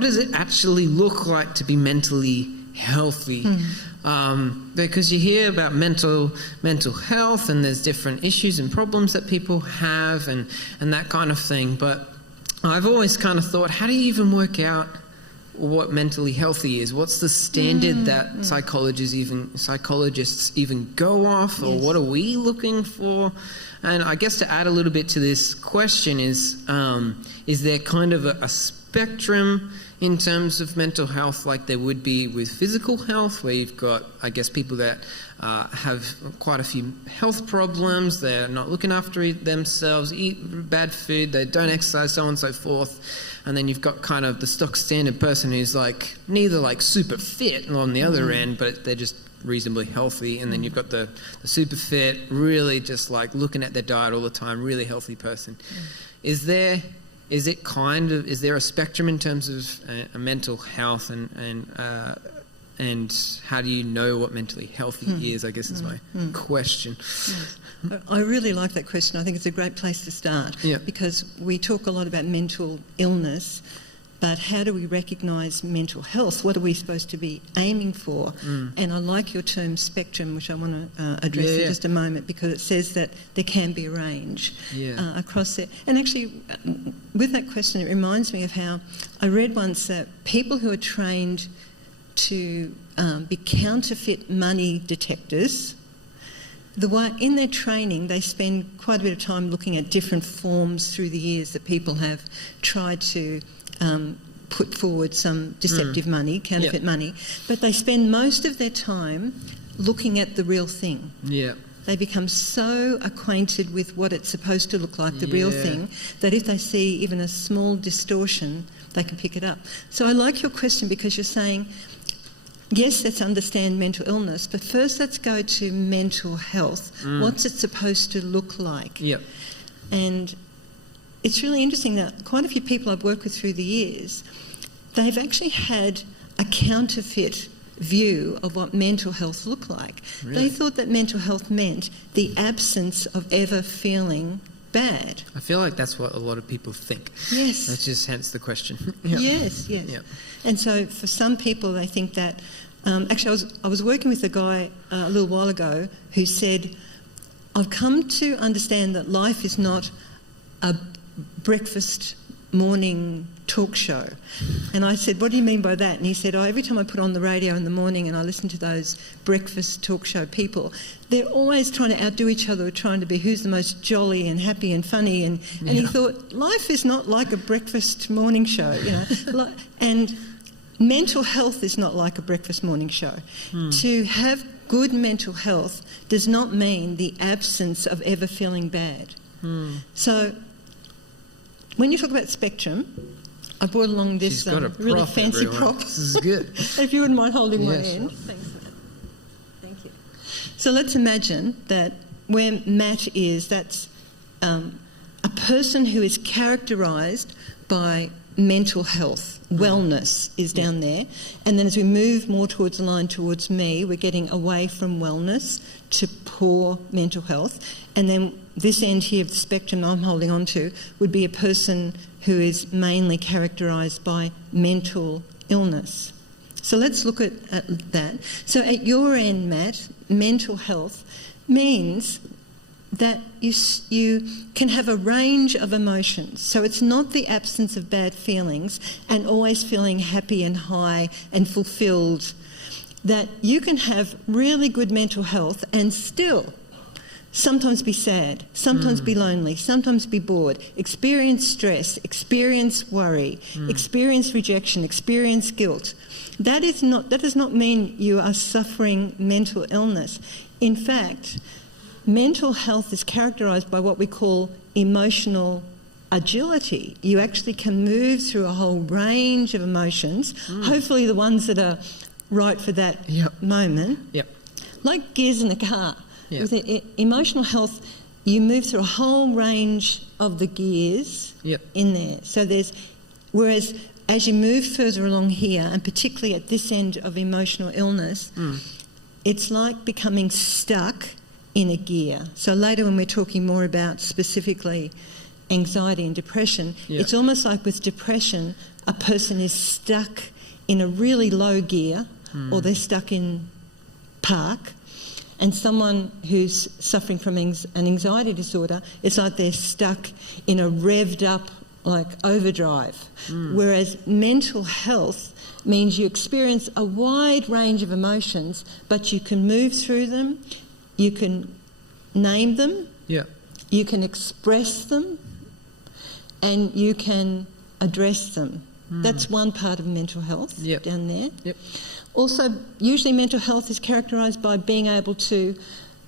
does it actually look like to be mentally healthy? Because you hear about mental health, and there's different issues and problems that people have, and that kind of thing. But I've always kind of thought, how do you even work out what mentally healthy is? What's the standard that psychologists even go off, or what are we looking for? And I guess to add a little bit to this question is there kind of a spectrum in terms of mental health like there would be with physical health, where you've got, I guess, people that have quite a few health problems, they're not looking after themselves, eat bad food, they don't exercise, so on and so forth. And then you've got kind of the stock standard person who's like neither like super fit on the other end, but they're just reasonably healthy. And then you've got the super fit, really just like looking at their diet all the time, really healthy person. Is there a spectrum in terms of mental health, and how do you know what mentally healthy is, I guess is my question. I really like that question. I think it's a great place to start, because we talk a lot about mental illness, but how do we recognise mental health? What are we supposed to be aiming for? And I like your term spectrum, which I want to address in just a moment, because it says that there can be a range across there. And actually, with that question, it reminds me of how I read once that people who are trained to be counterfeit money detectors, in their training, they spend quite a bit of time looking at different forms through the years that people have tried to put forward some deceptive money, counterfeit money, but they spend most of their time looking at the real thing. They become so acquainted with what it's supposed to look like, the real thing, that if they see even a small distortion, they can pick it up. So I like your question, because you're saying, yes, let's understand mental illness, but first let's go to mental health. What's it supposed to look like? And it's really interesting that quite a few people I've worked with through the years, they've actually had a counterfeit view of what mental health looked like. They thought that mental health meant the absence of ever feeling bad. I feel like that's what a lot of people think. That's just hence the question. Yes. And so for some people, they think that... actually, I was working with a guy a little while ago who said, I've come to understand that life is not a breakfast morning talk show. And I said, what do you mean by that? And he said, every time I put on the radio in the morning and I listen to those breakfast talk show people, they're always trying to outdo each other, trying to be who's the most jolly and happy and funny. And he thought, life is not like a breakfast morning show, and mental health is not like a breakfast morning show. To have good mental health does not mean the absence of ever feeling bad. So when you talk about spectrum, I brought along this really fancy prop. This is good. If you wouldn't mind holding one Sure. end. Thanks for that. Thank you. So let's imagine that where Matt is, that's a person who is characterised by mental health. Wellness is down there. And then as we move more towards the line towards me, we're getting away from wellness to poor mental health. And then this end here of the spectrum I'm holding on to would be a person who is mainly characterised by mental illness. So let's look at that. So at your end, Matt, mental health means that you can have a range of emotions. So it's not the absence of bad feelings and always feeling happy and high and fulfilled. That you can have really good mental health and still sometimes be sad, sometimes be lonely, sometimes be bored, experience stress, experience worry, experience rejection, experience guilt. That does not mean you are suffering mental illness. In fact, mental health is characterised by what we call emotional agility. You actually can move through a whole range of emotions, hopefully the ones that are right for that moment. Like gears in a car. With emotional health, you move through a whole range of the gears in there. So whereas as you move further along here, and particularly at this end of emotional illness, it's like becoming stuck in a gear. So later when we're talking more about specifically anxiety and depression, it's almost like with depression, a person is stuck in a really low gear or they're stuck in park, and someone who's suffering from an anxiety disorder, it's like they're stuck in a revved up like overdrive. Whereas mental health means you experience a wide range of emotions, but you can move through them, you can name them, you can express them, and you can address them. That's one part of mental health down there. Also, usually mental health is characterised by being able to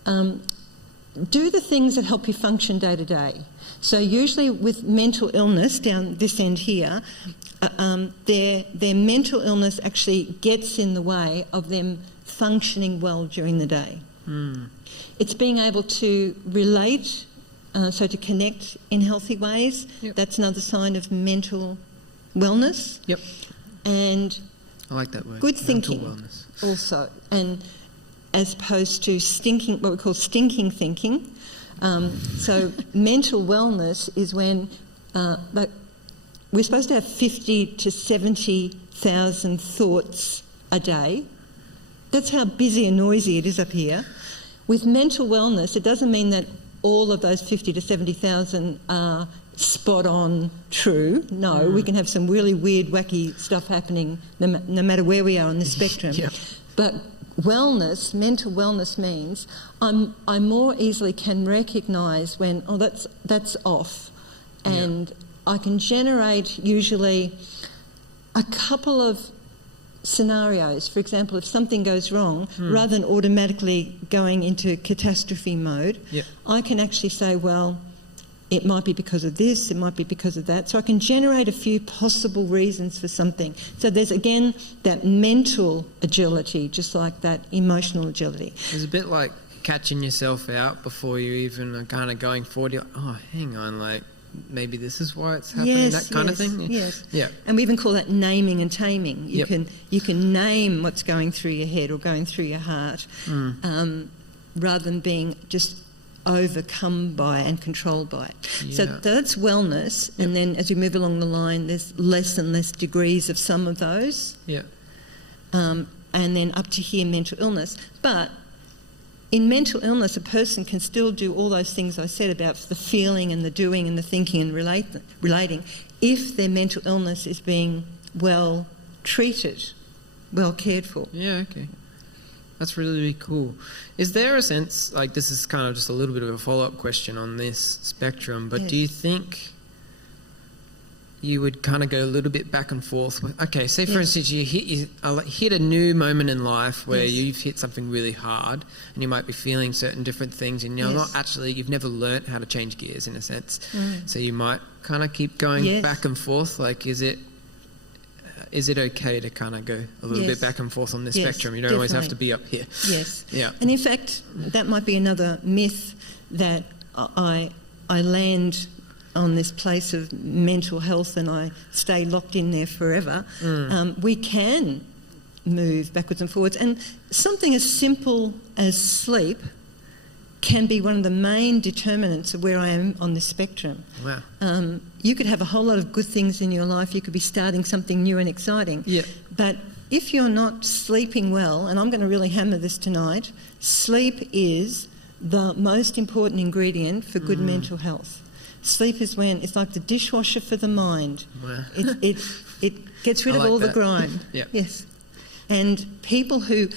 do the things that help you function day to day. So usually with mental illness down this end here, their mental illness actually gets in the way of them functioning well during the day. It's being able to relate, so to connect in healthy ways. That's another sign of mental wellness. And I like that word. Good mental thinking wellness. also, and as opposed to stinking, what we call stinking thinking. So mental wellness is when we're supposed to have 50 to 70,000 thoughts a day. That's how busy and noisy it is up here. With mental wellness, it doesn't mean that all of those 50 to 70,000 are spot on true. No, we can have some really weird, wacky stuff happening no matter where we are on the spectrum. But wellness, mental wellness means I more easily can recognise when, that's off, and I can generate usually a couple of scenarios. For example, if something goes wrong, rather than automatically going into catastrophe mode, I can actually say, well, it might be because of this, it might be because of that. So I can generate a few possible reasons for something. So there's, again, that mental agility, just like that emotional agility. It's a bit like catching yourself out before you even are kind of going forward. You're like, oh, hang on, like, maybe this is why it's happening, that kind of thing? Yes. And we even call that naming and taming. You can name what's going through your head or going through your heart, rather than being just overcome by and controlled by it. So that's wellness, and then as we move along the line, there's less and less degrees of some of those. And then up to here, mental illness. But in mental illness, a person can still do all those things I said about the feeling and the doing and the thinking and relating, if their mental illness is being well treated, well cared for. That's really, really cool. Is there a sense, like this is kind of just a little bit of a follow-up question on this spectrum, but do you think you would kind of go a little bit back and forth? Okay, say for instance you hit a new moment in life where you've hit something really hard and you might be feeling certain different things, and you're not actually, you've never learnt how to change gears in a sense. So you might kind of keep going back and forth. Like, is it okay to kind of go a little bit back and forth on this spectrum? You don't always have to be up here. And in fact, that might be another myth, that I land on this place of mental health and I stay locked in there forever. We can move backwards and forwards, and something as simple as sleep can be one of the main determinants of where I am on this spectrum. You could have a whole lot of good things in your life. You could be starting something new and exciting. But if you're not sleeping well, and I'm going to really hammer this tonight, sleep is the most important ingredient for good mental health. Sleep is when it's like the dishwasher for the mind. It gets rid of all the grime. And people who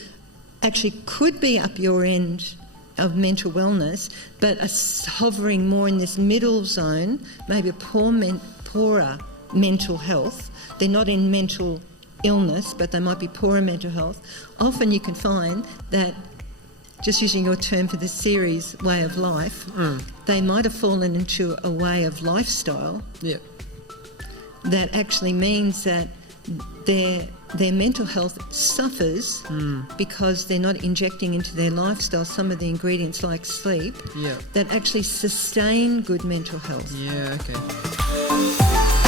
actually could be up your end of mental wellness, but are hovering more in this middle zone, maybe a poorer mental health. They're not in mental illness, but they might be poorer mental health. Often you can find that, just using your term for this series, way of life, they might have fallen into a way of lifestyle that actually means that their mental health suffers because they're not injecting into their lifestyle some of the ingredients like sleep that actually sustain good mental health. Okay.